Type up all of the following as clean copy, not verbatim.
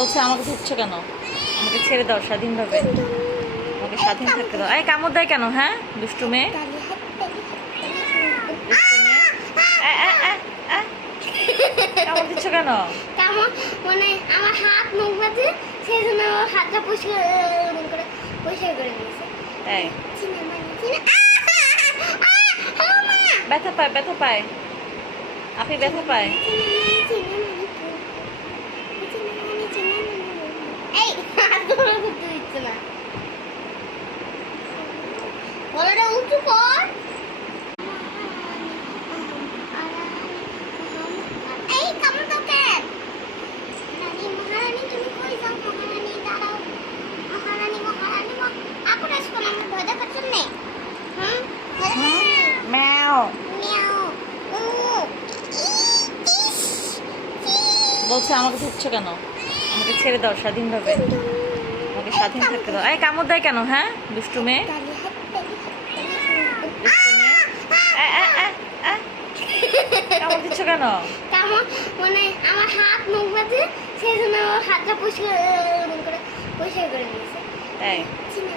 বলছে আমাকে ধরছো কেন? আমাকে ছেড়ে দাও স্বাধীনভাবে, আমাকে স্বাধীন থাকতে দাও। এই কামড় দেয় কেন? হ্যাঁ, দুষ্টু মেয়ে, দুষ্টু মেয়ে। কামড় দিচ্ছ কেন? কেমন মানে আমার হাত মুখ বাজে, সেই জন্য আমার হাতটা পরিষ্কার করে নিয়েছে। এই চিনা। ব্যথা পায়, ব্যথা পায়, আপনি ব্যথা পায়। এই হাত ধরে করতে দিচ্ছে না, গলাটা উঁচু কর। এই কামড় দাও কেন? রানী মহারানী তুমি কই যাও? মহারানী দাঁড়াও, মহারানী আপন আসবো না, আমার ভয় দেখার জন্যে। ম্যাও। মিয়াও। ও বলছে আমাকে ধরছো কেন? আমাকে ছেড়ে দাও স্বাধীনভাবে, আমাকে স্বাধীন থাকতে দাও। এই কামড় দেয় কেন? হ্যাঁ, দুষ্টু মেয়ে, দুষ্টু মেয়ে। কামড় দিচ্ছ কেন? কেমন মানে আমার হাত মুখ বাজে, সেই জন্য আমার হাতটা পরিষ্কার করে নিয়েছে। এই চিনা।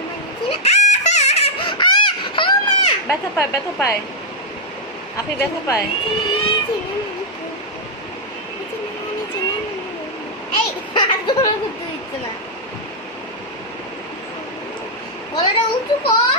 ব্যথা পায়, ব্যথা পায়, আপনি ব্যথা পায়। এই হাত ধরে করতে দিচ্ছে না, গলাটা উঁচু কর।